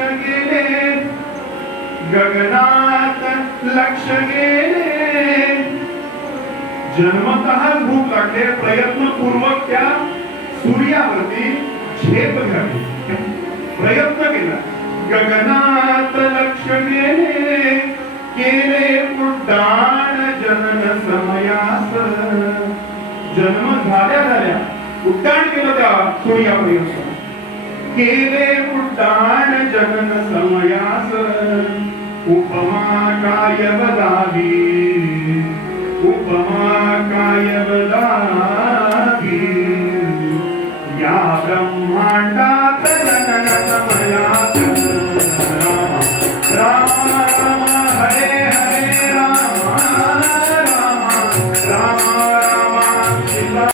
गेले, गगनात लक्ष गेले. जन्मतः भूक लागले, प्रयत्नपूर्वक त्या सूर्यावरती झेप घातली, प्रयत्न केला. गगनात लक्ष गेले, केले उड्डाण जनन समयास. जन्म झाल्या झाल्या उड्डाण केलं त्या सूर्यापर्यंत. केले उड्डाण जनन समयास. उपमा काय बदावी, उपमा काय बदावी. या ब्रह्मांडात जनन समयास. राम राम हरे हरे राम राम राम राम सीता.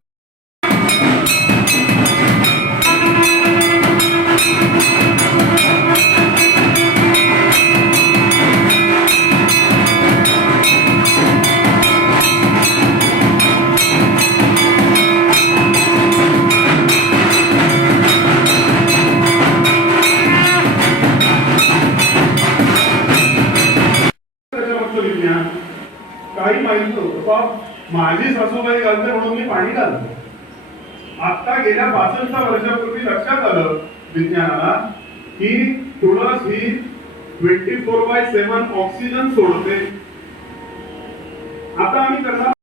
काही माहित नव्हतं. माझी सासूबाई घालते म्हणून मी पाणी घालतो. आता गेल्या 65 वर्षापूर्वी लक्षात आलं विज्ञानाला की तुळस ही 24/7 ऑक्सिजन सोडते. आता आम्ही करणार